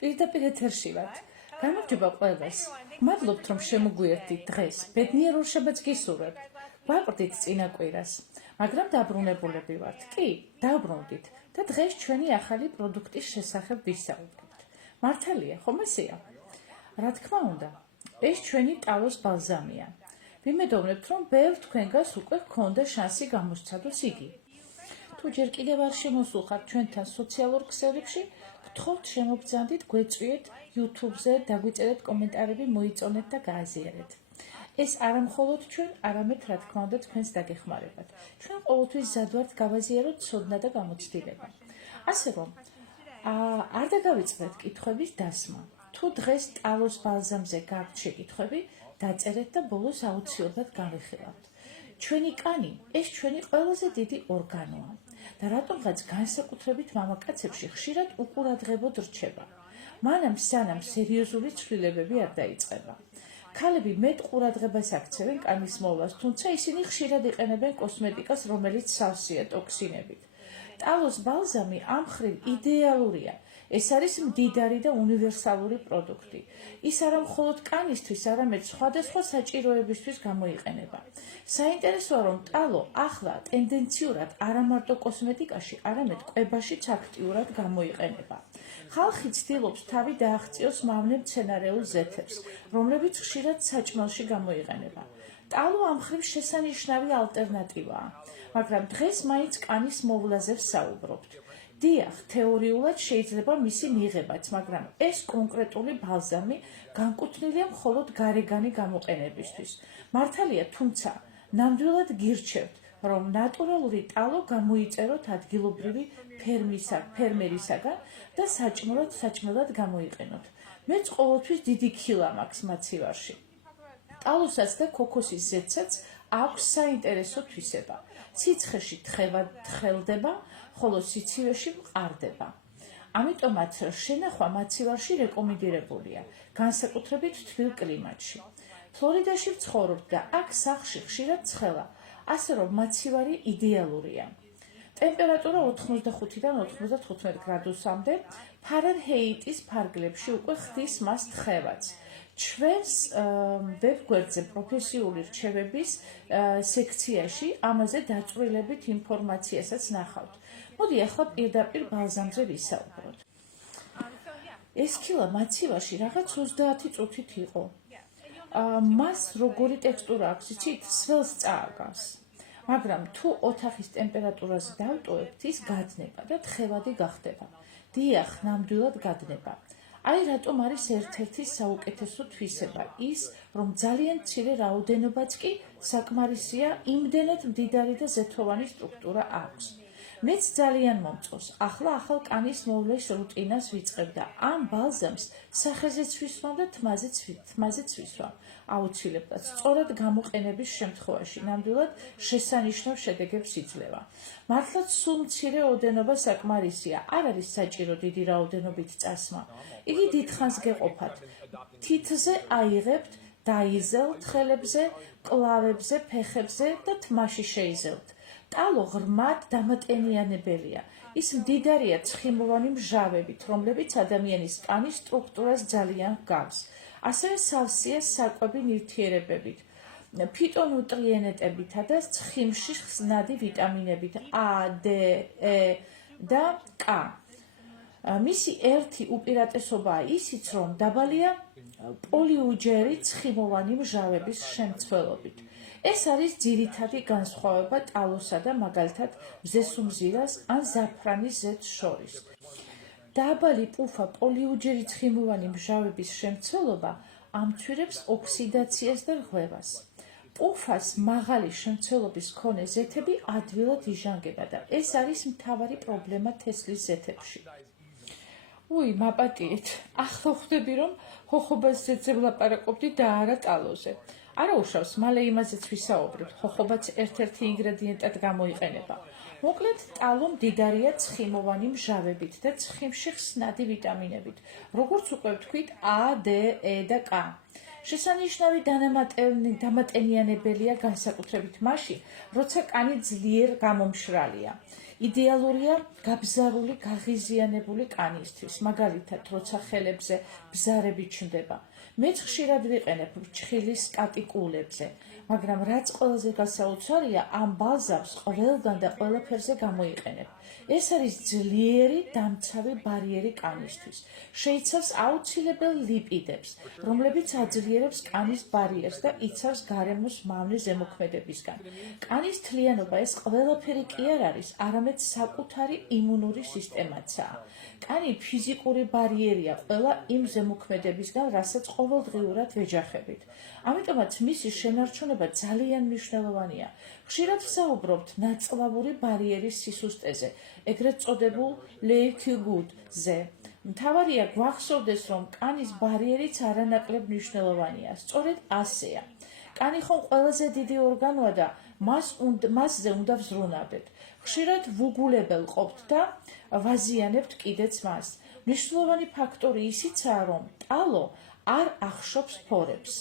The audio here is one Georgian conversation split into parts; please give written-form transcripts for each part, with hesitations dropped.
პირდაპირ ეთერში ვართ. გამარჯობა ყველას. მადლობთ რომ შემოგვიერთდით დღეს. ბედნიერ ორშაბათს გისურვებთ. გვაყრდით წინა კვირას. მაგრამ დაბრუნებულები ვართ. კი, დაბრუნდით და დღეს ჩვენი ახალი პროდუქტის შესახებ ვისაუბრებთ. მართალია, ხომ ესეა? რა თქმა უნდა, ეს ჩვენი ტალოს ბალზამია. ვიმედოვნებთ რომ ბევრ თქვენგანს უკვე ჰქონდა შანსი გამოსცადოს იგი. თუ ჯერ კიდევ არ შემოსულხართ ჩვენთან სოციალურ ქსელებში, გთხოვთ შემოგბრძანდით, გვეწვიეთ YouTube-ზე, დაგვიწერეთ კომენტარები, მოიწონეთ და გააზიარეთ. ეს არა მხოლოდ ჩვენ, არამედ რა თქმა უნდა თქვენს დაგეხმარებათ. ჩვენ ყოველთვის ზად ვართ გავაზიაროთ ცოდნა და გამოცდილება. ასე რომ, არ დაგავიწყდეთ კითხვების დასმა. თუ დღეს ტალოს ბალზამზე გაქვთ შეკითხვები, დაწერეთ და ბოლოს აუცილებლად განვიხილავთ. ჩვენი კანი ეს ჩვენი ყველაზე დიდი ორგანოა და რატომღაც განსაკუთრებით მამაკაცებში ხშირად უყურადღებოდ რჩება. მანამ სანამ სერიოზული ცვლილებები არ დაიწყება. ქალები მეტ ყურადღებას აქცევენ კანის მოვლას, თუმცა ისინი ხშირად იყენებენ კოსმეტიკას, რომელიც სავსეა ტოქსინებით. ტალოს ბალზამი ამ მხრივ იდეალურია. ეს არის მდიდარი და უნივერსალური პროდუქტი. ის არა მხოლოდ კანისთვის, არამედ სხვადასხვა საჭიროებისთვის გამოიყენება. საინტერესოა, რომ ტალო ახლა ტენდენციურად არა მარტო კოსმეტიკაში, არამედ კვებაშიც აქტიურად გამოიყენება. ხალხი ცდილობს თავი დააღწიოს მავნე მცენარეულ ზეთებს, რომლებიც ხშირად საჭმელში გამოიყენება. ტალო ამ მხრივ შესანიშნავი ალტერნატივაა, მაგრამ დღეს მაინც კანის მოვლაზე ვსაუბრობთ. დიახ, თეორიულად შეიძლება მისი მიღებაც, მაგრამ ეს კონკრეტული ბალზამი განკუთვნილია მხოლოდ გარეგანი გამოყენებისთვის. მართალია, თუმცა ნამდვილად გირჩევთ, რომ ნატურალური ტალო გამოიწეროთ ადგილობრივი ფერმერისაგან და საჭმელად გამოიყენოთ. მეც ყოველთვის დიდი ქილა მაქვს მაცივარში. ტალოსაც და ქოქოსის ზეთსაც აქვს საინტერესო თვისება. სიცხეში თხელდება, ხოლო სიცივეში მყარდება. ამიტომაც შენახვა მაცივარში რეკომენდირებულია, განსაკუთრებით თბილ კლიმატში. ფლორიდაში ვცხოვრობ და აქ სახლში ხშირად ცხელა, ასე რომ მაცივარი იდეალურია. ტემპერატურა 85-დან 95 გრადუსამდე, ფარენჰეიტის ფარგლებში უკვე ხდის მას თხევაც. ჩვენს ვებგვერდზე პროფესიული რჩევების სექციაში ამაზე დაწვრილებით ინფორმაციასაც ნახავთ. მოდი ახლა პირდაპირ ბალზამზე ვისაუბროთ. ეს ქილა მაცივარში რაღაც 30 წუთით იყო. მას როგორი ტექსტურა აქვს, იცით, სველს წააგავს. მაგრამ თუ ოთახის ტემპერატურაზე დავტოვებთ, ის გადნება და თხევადი გახდება. დიახ, ნამდვილად გადნება. აი რატომ არის ერთ-ერთი საუკეთესო თვისება ის, რომ ძალიან მცირე რაოდენობაც კი საკმარისია, იმდენად მდიდარი და ზეთოვანი სტრუქტურა აქვს. მეც ძალიან მომწონს. ახლა ახალ კანის მოვლის რუტინას ვიწყებ და ამ ბალზამს სახეზეც ვისვამ და თმაზეც ვისვამ. აუცილებლად სწორად გამოყენების შემთხვევაში ნამდვილად შესანიშნავ შედეგებს იძლევა. მართლაც სულ მცირე ოდენობა საკმარისია, არ არის საჭირო დიდი რაოდენობით წასმა. იგი დიდხანს გეყოფათ. თითზე აიღებთ, დაიზელთ ხელებზე, კლავებზე, ფეხებზე და თმაში შეიზელთ. ტალო ღრმად დამატენიანებელია. ის მდიდარია ცხიმოვანი მჟავებით, რომლებიც ადამიანის კანის სტრუქტურას ძალიან ჰგავს. ასევე სავსეა საკვები ნივთიერებებით, ფიტონუტრიენტებითა და ცხიმში ხსნადი ვიტამინებით A, D, E და K. მისი ერთი უპირატესობაა ისიც, რომ დაბალია პოლიუჯერი ცხიმოვანი მჟავების შემცველობით. ეს არის ძირითადი განსხვავება ტალოსა და მაგალითად მზესუმზირას ან ზაფრანის ზეთს შორის. დაბალი პუფა პოლიუჯერი ცხიმოვანი მჟავების შემცველობა ამცირებს ოქსიდაციას და რღვევას. პუფას მაღალი შემცველობის მქონე ზეთები ადვილად იჟანგება და ეს არის მთავარი პრობლემა თესლის ზეთებში. მაპატიეთ, ახლა ხვდები, რომ ხოხობას ზეთზე ვლაპარაკობდი და არა ტალოზე. არა უშავს, მალე იმაზეც ვისაუბრებთ, ხოხობაც ერთ-ერთი ინგრედიენტად გამოიყენება. მოკლედ, ტალო მდიდარია ცხიმოვანი მჟავებით და ცხიმში ხსნადი ვიტამინებით, როგორც უკვე ვთქვით, A, D, E და K. შესანიშნავი დამატენიანებელია განსაკუთრებით მაშინ, როცა კანი ძლიერ გამომშრალია. იდეალურია გაბზარული, გაღიზიანებული კანისთვის, მაგალითად, როცა ხელებზე ბზარები ჩნდება. მეც ხშირად ვიყენებ ფრჩხილის კატიკულებზე, მაგრამ რაც ყველაზე გასაოცარია, ამ ბალზამს ყველგან და ყველაფერზე გამოიყენებ. ეს არის ძლიერი დამცავი ბარიერი კანისთვის. შეიცავს აუცილებელ ლიპიდებს, რომლებიც აძლიერებს კანის ბარიერს და იცავს გარემოს მავნე ზემოქმედებისგან. კანის თლიანობა ეს ყველაფერი კი არ არის, არამედ საკუთარი იმუნური სისტემაცაა. კანი ფიზიკური ბარიერია ყველა იმ ზემოქმედებისგან, რასაც ყოველდღიურად ვეჯახებით. ამიტომაც მისი შენარჩუნება ძალიან მნიშვნელოვანია. ხშირად ვსაუბრობთ ნაწლავური ბარიერის სისუსტეზე, ეგრეთ წოდებულ ლეითგუდზე. მთავარია გვახსოვდეს, რომ კანის ბარიერიც არანაკლებ მნიშვნელოვანია. სწორედ ასეა. კანი ხომ ყველაზე დიდი ორგანოა და მასზე უნდა ვზრუნავდეთ. ხშირად ვუგულებელ ყოფთ და ვაზიანებთ კიდეც მას. მნიშვნელოვანი ფაქტორი ისიცაა, რომ ტალო არ ახშობს ფორებს.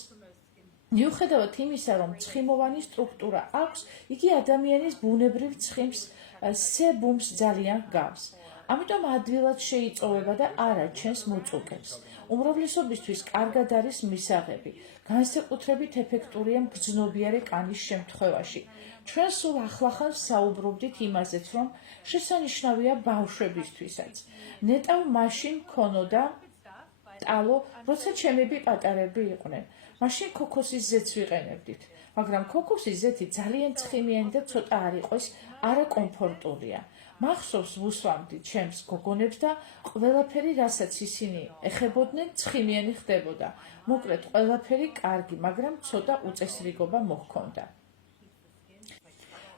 მიუხედავად იმისა, რომ ცხიმოვანი სტრუქტურა აქვს, იგი ადამიანის ბუნებრივ ცხიმს სებუმს ძალიან გავს. ამიტომ ადვილად შეიწოვება და არ აჩენს მუწუკებს. უმრავლესობისთვის კარგად არის მისაღები. განსაკუთრებით ეფექტურია მგრძნობიარე კანის შემთხვევაში. ჩვენ სულ ახლახან ვსაუბრობდით იმაზეც, რომ შესანიშნავია ბავშვებისთვისაც. ნეტავ მაშინ ქონოდა ტალო, როცა ჩემები პატარები იყვნენ. მაშინ ქოქოსის ზეთს ვიყენებდით, მაგრამ ქოქოსის ზეთი ძალიან ცხიმიანი და ცოტა არ იყოს არაკომფორტულია. მახსოვს ვუსვამდი ჩემს გოგონებს და ყველაფერი, რასაც ისინი ეხებოდნენ, ცხიმიანი ხდებოდა. მოკლედ, ყველაფერი კარგი, მაგრამ ცოტა უწესრიგობა მოჰქონდა.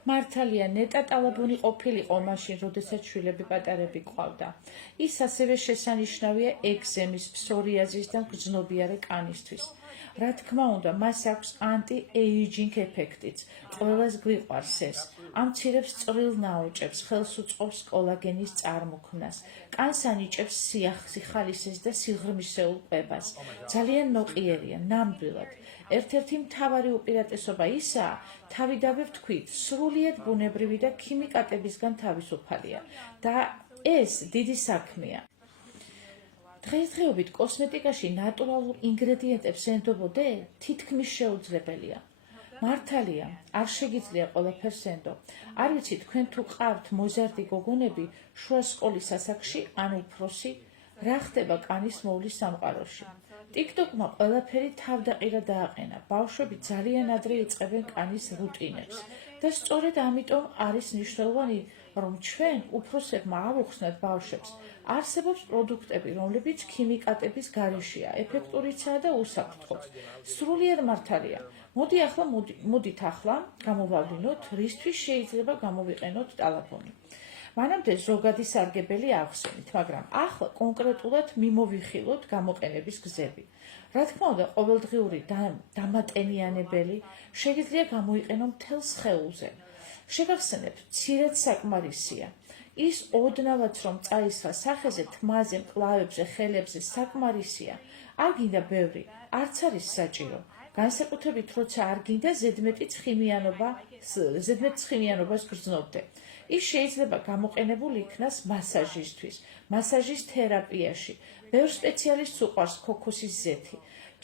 მართალია, ნეტა ტალაბონი ყოფილიყო მაშინ, როდესაც შვილები პატარები ყავდა. ის ასევე შესანიშნავია ეგზემის, ფსორიაზის და მგრძნობიარე კანისთვის. რა თქმა უნდა, მას აქვს ანტი-ეიჯინგ ეფექტიც. ყველას გვიყვარს ეს. ამცირებს წვრილ ნაოჭებს, ხელს უწყობს კოლაგენის წარმოქმნას, კანს ანიჭებს სიხალისეს და სიღრმისეულ კვებას. ძალიან ნოყიერია, ნამდვილად. ერთ-ერთი მთავარი უპირატესობა ისაა, თავიდანვე ვთქვით, სრულიად ბუნებრივი და ქიმიკატებისგან თავისუფალია და ეს დიდი საქმეა. დღესდღეობით კოსმეტიკაში ნატურალურ ინგრედიენტებს ენდობოდე თითქმის შეუძლებელია. მართალია, არ შეგიძლია ყველაფერს ენდო. არ ვიცი, თქვენ თუ ყავთ მოზარდი გოგონები შუა სკოლის ასაკში ან უფროსი, რა ხდება კანის მოვლის სამყაროში. TikTok-მა ყველაფერი თავდაყირა დააყენა. ბავშვები ძალიან ადრე იწყებენ კანის რუტინებს და სწორედ ამიტომ არის მნიშვნელოვანი, რომ ჩვენ უფროსებმა ავუხსნათ ბავშვებს. არსებობს პროდუქტები, რომლებიც ქიმიკატების გარეშეა, ეფექტურიცაა და უსაფრთხოც. სრულიად მართალია. მოდით ახლა გამოვავლინოთ, რისთვის შეიძლება გამოვიყენოთ ტალაბონი. მანამდე ზოგადი სარგებელი ახსენით, მაგრამ ახლა კონკრეტულად მიმოვიხილოთ გამოყენების გზები. რა თქმა უნდა, ყოველდღიური დამატენიანებელი შეიძლება გამოიყენო მთელ სხეულზე. შეგახსენებთ, მცირედ საკმარისია. ის ოდნავაც რომ წაისვა სახეზე, თმაზე, მკლავებზე, ხელებზე საკმარისია. არ გინდა ბევრი, არც არის საჭირო. განსაკუთრებით, როცა არ გინდა ზედმეტ ცხიმიანობას გრძნობდე. ის შეიძლება გამოყენებული იქნას მასაჟისთვის, მასაჟის თერაპიაში. ბევრ სპეციალისტს უყვარს ქოქოსის ზეთი.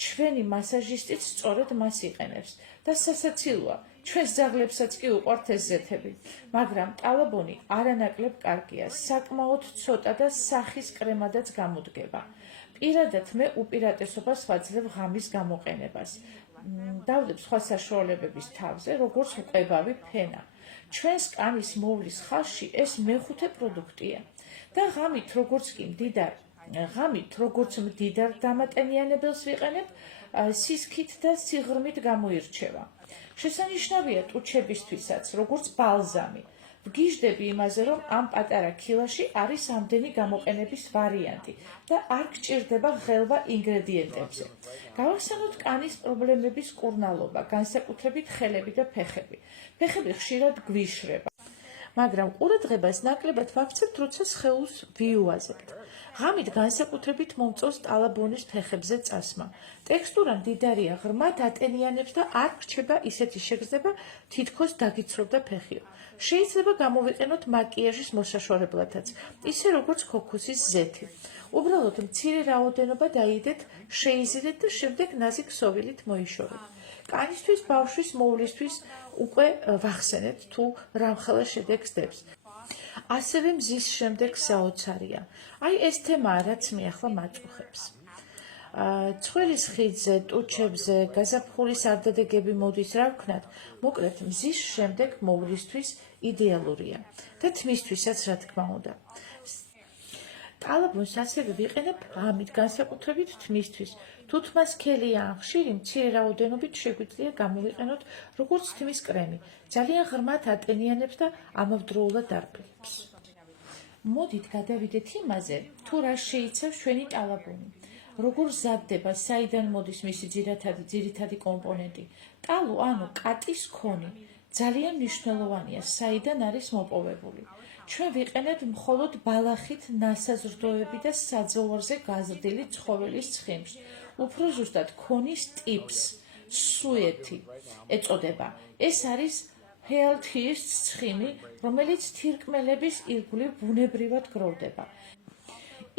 ჩვენი მასაჟისტიც სწორედ მას იყენებს და სასაცილოა, ჩვენს ძაღლებსაც კი უყვართ ეს ზეთები. მაგრამ ტალაბონი არანაკლებ კარგია, საკმაოდ ცოტა და სახის კრემადაც გამოდგება. პირადად მე უპირატესობას ვაძლევ ღამის გამოყენებას. დავდებ სხვა საშუალებების თავზე, როგორც მყებავი ფენა. ჩვენს კანის მოვლის ხაზში ეს მეხუთე პროდუქტია და ღამით როგორც მდიდარ დამატენიანებელს ვიყენებ, სისქით და სიღრმით გამოირჩევა. შესანიშნავია ტუჩებისთვისაც, როგორც ბალზამი. ვგიჟდები იმაზე, რომ ამ პატარა ქილაში არის ამდენი გამოყენების ვარიანტი და არ გჭირდება ღელვა ინგრედიენტებზე. გავახსენოთ კანის პრობლემების კურნალობა, განსაკუთრებით ხელები და ფეხები. ფეხები ხშირად გვიშრება. მაგრამ ყურადღებას ნაკლებად ვაქცევთ, როცა სხეულს ვიუაზებთ. ღამით განსაკუთრებით მომწონს ტალაბონის ფეხებზე წასმა. ტექსტურა მდიდარია, ღრმად ატენიანებს და არ რჩება ისეთი შეგრძნება, თითქოს დაგიცრობდა ფეხიო. შეიძლება გამოვიყენოთ მაკიაჟის მოსაშორებლადაც, ისე როგორც ქოქოსის ზეთი. უბრალოდ მცირე რაოდენობა დაიდეთ, შეიზიდეთ და შემდეგ ნაზი ქსოვილით მოიშორეთ. კანისთვის, ბავშვის მოვლისთვის უკვე ვახსენეთ თუ რამხელა შედეგს დებს. ასევე მზის შემდეგ საოცარია. აი ეს თემაა, რაც მიახლა მაწუხებს. ცხვირის ხიდზე, ტუჩებზე, გაზაფხულის არდადეგები მოდის, რა ვქნათ, მოკლედ მზის შემდეგ მოვლისთვის იდეალურია და თმისთვისაც, რა თქმა უნდა. ტალაბონს ასევე ვიყენებ ღამით, განსაკუთრებით თმისთვის. თუ თმა სქელია ან ხშირი, მცირე რაოდენობით შეგვიძლია გამოვიყენოთ როგორც თმის კრემი. ძალიან ღრმად ატენიანებს და ამავდროულად არბილებს. მოდით გადავიდეთ იმაზე, თუ რა შეიცავს ჩვენი ტალაბონი. როგორ მზადდება, საიდან მოდის მისი ძირითადი კომპონენტი. ტალო, ანუ კატის ქონი, ძალიან მნიშვნელოვანია, საიდან არის მოპოვებული. ჩვენ ვიყენებთ მხოლოდ ბალახით ნასაზრდოები და საძოვარზე გაზრდილი ცხოველის ცხიმს. უფრო ზუსტად ქონის ტიპს, სუეთი ეწოდება. ეს არის ჰეალთიის ცხიმი, რომელიც თირკმელების ირგვლივ ბუნებრივად გროვდება.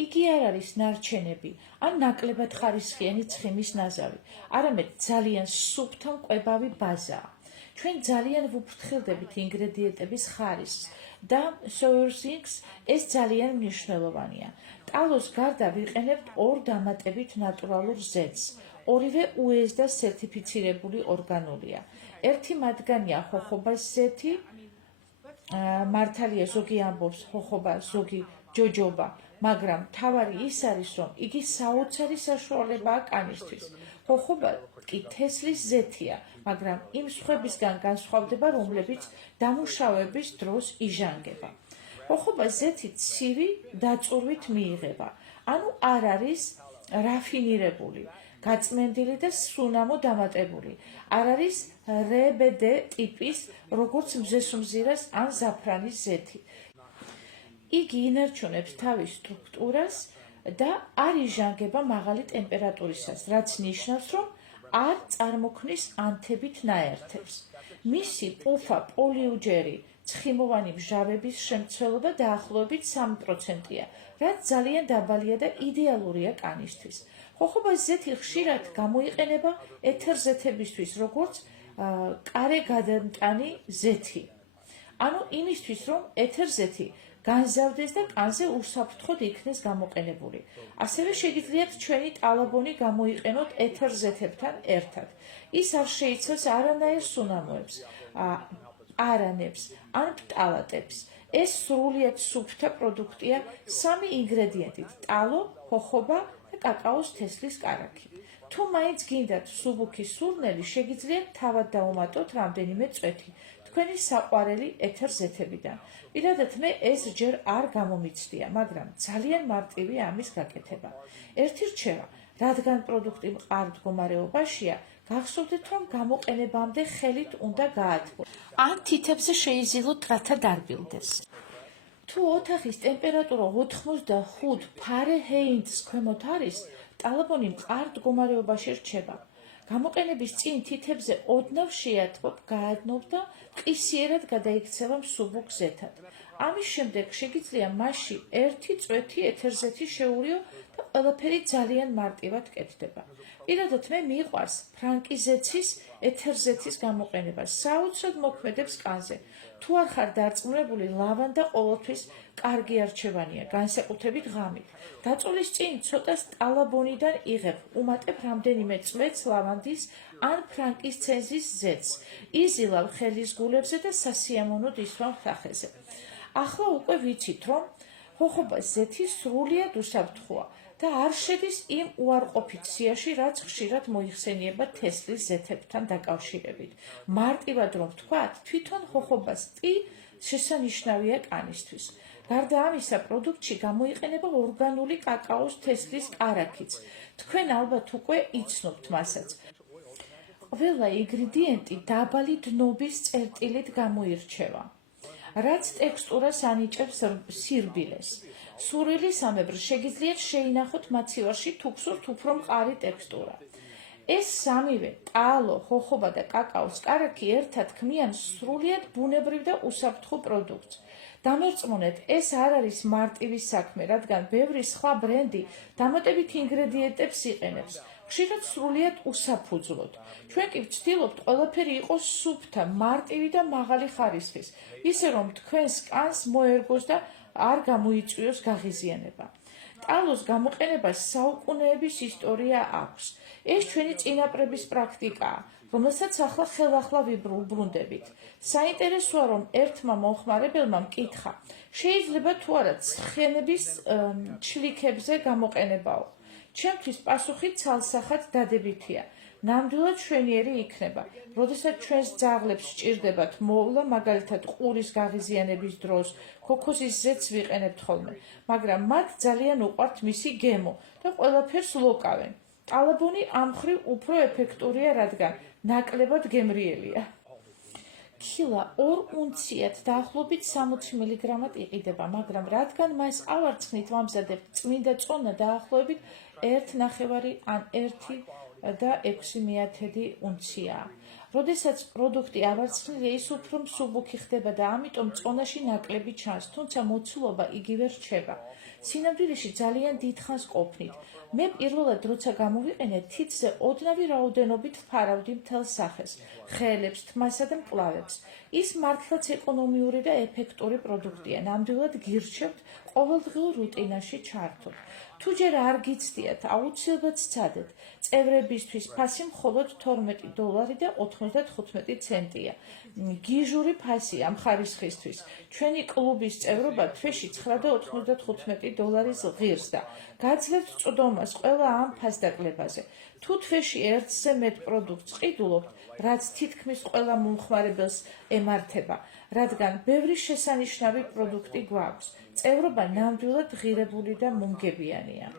იგი არ არის ნარჩენები ან ნაკლებად ხარისხიანი ცხიმის ნაზავი, არამედ ძალიან სუფთა მკვებავი ბაზაა. ჩვენ ძალიან ვუფრთხილდებით ინგრედიენტების ხარისხს და sourcing-ს ეს ძალიან მნიშვნელოვანია. ტალოს გარდა ვიყენებთ ორ დამატებით ნატურალურ ზეთს. ორივე USDA სერტიფიცირებული ორგანულია. ერთი მათგანია ხოხობას ზეთი, მართალია ზოგი ამბობს ხოხობა, ზოგი ჯოჯობა, მაგრამ თავარი ის არის, რომ იგი საოცარი საშუალებაა კანისთვის. ხოხობა კი თესლის ზეთია, მაგრამ იმ სხვებისგან განსხვავდება, რომლებიც დამუშავების დროს იჟანგება. ხოხობა ზეთი ცივი დაწურვით მიიღება, ანუ არ არის რაფინირებული, გაწმენდილი და სუნამო დამატებული. არ არის RBD ტიპის, როგორც მზესუმზირას ან ზაფრანის ზეთი. იგი ინარჩუნებს თავის სტრუქტურას და არ იჟანგება მაღალი ტემპერატურისას, რაც ნიშნავს, რომ არ წარმოქმნის ანთებით ნაერთებს. მისი პუფა პოლიუჯერი ცხიმოვანი მჟავების შემცველობა დაახლოებით 3%-ია, რაც ძალიან დაბალია და იდეალურია კანისთვის. ხოხობას ზეთი ხშირად გამოიყენება ეთერზეთებისთვის, როგორც კარე გადამტანი ზეთი. ანუ იმისთვის, რომ ეთერზეთი განზავდეს და კანზე უსაფრთხოდ იქნეს გამოყენებული. ასევე შეგიძლიათ ჩვენი ტალაბონი გამოიყენოთ ეთერზეთებთან ერთად. ის არ შეიცავს არანაირ სუნამოებს, არანებს ან პტალატებს. ეს სრულიად სუფთა პროდუქტია სამი ინგრედიენტით: ტალო, ხოხობა და კაკაოს თესლის კარაქი. თუ მაინც გინდათ სუბუქი სურნელი, შეგიძლიათ თავად დაუმატოთ რამდენიმე წვეთი თქვენი საყვარელი ეთერზეთებიდან. პირადად მე ეს ჯერ არ გამომიცდია, მაგრამ ძალიან მარტივია ამის გაკეთება. ერთი რჩევა, რადგან პროდუქტი მყარ მდგომარეობაშია, გახსოვდეთ, რომ გამოყენებამდე ხელით უნდა გაათბოთ. ან თითებზე შეიზილოთ, რათა დარბილდეს. თუ ოთახის ტემპერატურა 85 ფარენჰეიტს ქვემოთ არის, ტალაბონი მყარ მდგომარეობაში რჩება. გამოყენების წინ თითებზე ოდნავ შეათბობ, გაადნობ და მყისიერად გადაიქცევა მსუბუქ ზეთად. ამის შემდეგ შეგიძლია მასში ერთი წვეთი ეთერზეთი შეურიო და ყველაფერი ძალიან მარტივად კეთდება. პირადად მე მიყვარს ფრანკიზეცის ეთერზეთის გამოყენება, საოცრად მოქმედებს კანზე. თუ არ ხარ დარწმუნებული, ლავანდა ყოველთვის კარგი არჩევანია, განსაკუთრებით ღამით. დაწოლის წინ ცოტას ტალაბონიდან იღებ, უმატებ რამდენიმე წვეთს ლავანდის ან ფრანკისცენზის ზეთს. იზილავ ხელის გულებზე და სასიამოვნოდ ისვამ სახეზე. ახლა უკვე ვიცით, რომ ხოხობას ზეთი სრულიად უსაფრთხოა და არ შედის იმ უარყოფით სიაში, რაც ხშირად მოიხსენიება თესლის ზეთებთან დაკავშირებით. მარტივად რომ ვთქვათ, თვითონ ხოხობას კი შესანიშნავია კანისთვის. გარდა ამისა, პროდუქტში გამოიყენება ორგანული კაკაოს თესლის კარაქიც. თქვენ ალბათ უკვე იცნობთ მასაც. ყველა ინგრედიენტი დაბალი დნობის წერტილით გამოირჩევა. რაც ტექსტურას ანიჭებს სირბილეს. სურვილისამებრ შეგიძლიათ შეინახოთ მაცივარში თუ გსურთ უფრო მყარი ტექსტურა. ეს სამივე ტალო, ხოხობა და კაკაოს კარაქი ერთად ქმნიან სრულიად ბუნებრივ და უსაფრთხო პროდუქტს. დამერწმუნეთ, ეს არ არის მარტივი საქმე, რადგან ბევრი სხვა ბრენდი დამატებით ინგრედიენტებს იყენებს, ხშირად სრულიად უსაფუძვლოდ. ჩვენ კი ვცდილობთ ყველაფერი იყოს სუფთა, მარტივი და მაღალი ხარისხის, ისე რომ თქვენს კანს მოერგოს და არ გამოიწვიოს გაღიზიანება. ტალოს გამოყენებას საუკუნეების ისტორია აქვს. ეს ჩვენი წინაპრების პრაქტიკაა, რომელსაც ახლა ხელახლა ვუბრუნდებით. საინტერესოა, რომ ერთმა მომხმარებელმა მკითხა, შეიძლება თუ არა ცხენების ჩლიქებზე გამოყენებაო. ჩემთვის პასუხი ცალსახად დადებითია. ნამდვილად შვენიერი იქნება, როდესაც ჩვენს ძაღლებს სჭირდებათ მოვლა, მაგალითად ყურის გაღიზიანების დროს, ქოქოსის ზეთს ვიყენებთ ხოლმე, მაგრამ მათ ძალიან უყვართ მისი გემო და ყველაფერს ლოკავენ. ტალაბონი ამ მხრივ უფრო ეფექტურია, რადგან ნაკლებად გემრიელია. ქილა 2 უნციად დაახლოებით 60 მგ-ად იყიდება, მაგრამ რადგან მას ავარცხნით ვამზადებთ, წმინდა წონა დაახლოებით 1,5 ან 1,6 უნციაა. როდესაც პროდუქტი ავარცხნილია, ის უფრო მსუბუქი ხდება და ამიტომ წონაში ნაკლები ჩანს, თუმცა მოცულობა იგივე რჩება. სინამდვილეში ძალიან დიდხანს ყოფნით. მე პირველად როცა გამოვიყენე, თითზე ოდნავი რაოდენობით ვფარავდი მთელ სახეს, ხელებს, თმასა და მკლავებს. ის მართლაც ეკონომიური და ეფექტური პროდუქტია. ნამდვილად გირჩევთ ყოველდღიურ რუტინაში ჩართოთ. თუ ჯერ არ გიცდიათ, აუცილებლად სცადეთ. წევრებისთვის ფასი მხოლოდ $12 და 95 ცენტია. გიჟური ფასი ამ ხარისხისთვის. ჩვენი კლუბის წევრობა თვეში $9.95 ღირს და გაძლევთ წვდომას ყველა ამ ფასდაკლებაზე. თუ თვეში ერთზე მეტ პროდუქტს ყიდულობთ, რაც თითქმის ყველა მომხმარებელს ემართება, რადგან ბევრი შესანიშნავი პროდუქტი გვაქვს. წევრობა ნამდვილად ღირებული და მომგებიანია.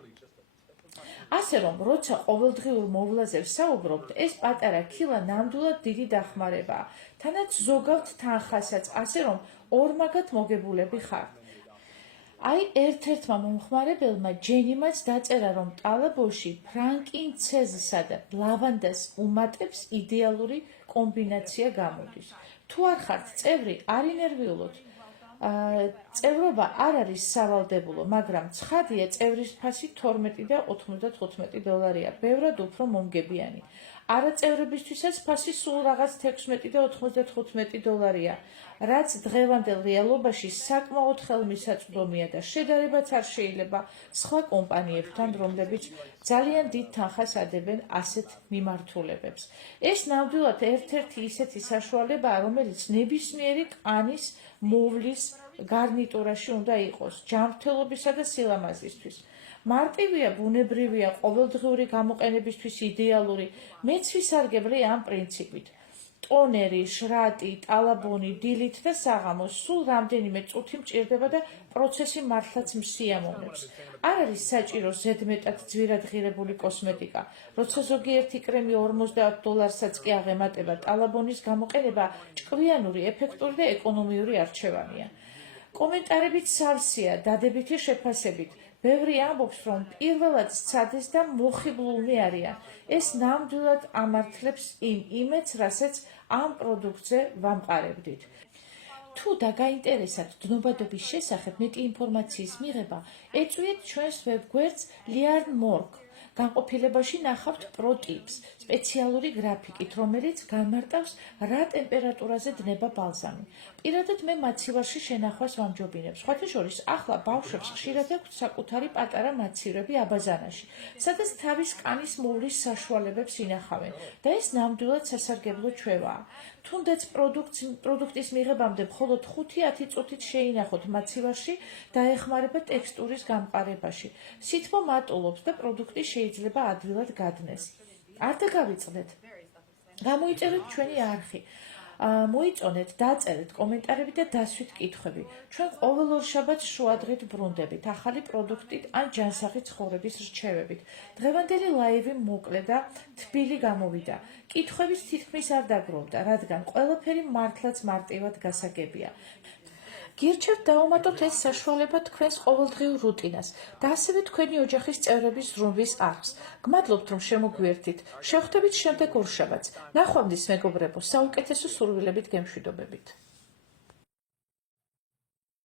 ასე რომ, როცა ყოველდღიურ მოვლაზე ვსაუბრობთ, ეს პატარა ქილა ნამდვილად დიდი დახმარებაა. თანაც ზოგავთ თანხასაც, ასე რომ ორმაგად მოგებულები ხართ. აი, ერთ-ერთმა მომხმარებელმა ჯენიმაც დაწერა, რომ ტალაბოში ფრანკინცეზსა და ლავანდას უმატებს იდეალური კომბინაცია გამოდის. თუ არ ხართ წევრი, არ ინერვიულოთ. წევრობა არ არის სავალდებულო, მაგრამ ცხადია, წევრის ფასი $12.95-ია, ბევრად უფრო მომგებიანი. არაწევრებისთვისაც ფასი სულ რაღაც $16.95-ია, რაც დღევანდელ რეალობაში საკმაოდ ხელმისაწვდომია და შედარებაც არ შეიძლება სხვა კომპანიებთან, რომლებიც ძალიან დიდ თანხას ადებენ ასეთ მიმართულებებს. ეს ნამდვილად ერთ-ერთი ისეთი საშუალებაა, რომელიც ნებისმიერი კანის მოვლის გარნიტურაში უნდა იყოს, ჯანმრთელობისა და სილამაზისთვის. მარტივია, ბუნებრივია, ყოველდღიური გამოყენებისთვის იდეალური. მეც ვისარგებლე ამ პრინციპით. ტონერი, შრატი, ტალაბონი, დილით და საღამოს სულ რამდენიმე წუთი მჭირდება და პროცესი მართლაც მსიამოვნებს. არ არის საჭირო ზედმეტად ძვირადღირებული კოსმეტიკა. როცა ზოგიერთი კრემი $40-საც კი აღემატება, ტალაბონის გამოყენება ჭკვიანური, ეფექტური და ეკონომიური არჩევანია. კომენტარებით სავსეა, დადებითი შეფასებით. ბევრი ამბობს, რომ პირველად სცადეს და მოხიბლულნი არიან. ეს ნამდვილად ამართლებს იმ იმედს, რასაც ამ პროდუქტზე ვამყარებდით. თუ დაგაინტერესათ დნობადობის შესახებ მეტი ინფორმაციის მიღება, ეწვიეთ ჩვენს ვებგვერდს Learn.org. განყოფილებაში ნახავთ პროტიპს, სპეციალური გრაფიკით, რომელიც გამარტავს, რა ტემპერატურაზე დნება ბალზამი. პირადად მე მაცივარში შენახვას ვამჯობინებ. სხვათა შორის, ახლა ბავშვებს ხშირად აქვთ საკუთარი პატარა მაცივრები აბაზანაში, სადაც თავის კანის მოვლის საშუალებებს ინახავენ და ეს ნამდვილად სასარგებლო ჩვევაა. თუნდაც პროდუქტის მიღებამდე მხოლოდ 5-10 წუთით შეინახოთ მაცივარში და ეხმარება ტექსტურის გამყარებაში. სითბო მატულობს და პროდუქტი შეიძლება ადვილად გადნეს. არ დაგავიწყდეთ. გამოიწერეთ ჩვენი არხი. მოიწონეთ, დაწერეთ კომენტარები და დასვით კითხვები. ჩვენ ყოველ ორშაბათს შუადღით ბრუნდებით ახალი პროდუქტით ან ჯანსაღი ცხოვრების რჩევებით. დღევანდელი ლაივი მოკლე და თბილი გამოვიდა. კითხვების თითქმის არ დაგროვდა, რადგან ყველაფერი მართლაც მარტივად გასაგებია. გირჩევთ დავუმატოთ ეს საშუალება თქვენს ყოველდღიურ რუტინას და ასევე თქვენი ოჯახის წევრების ზრუნვის არხს. გმადლობთ, რომ შემოგვიერთდით. შევხვდებით შემდეგ ორშაბათს. ნახვამდის, მეგობრებო, საუკეთესო სურვილებით გემშვიდობებით.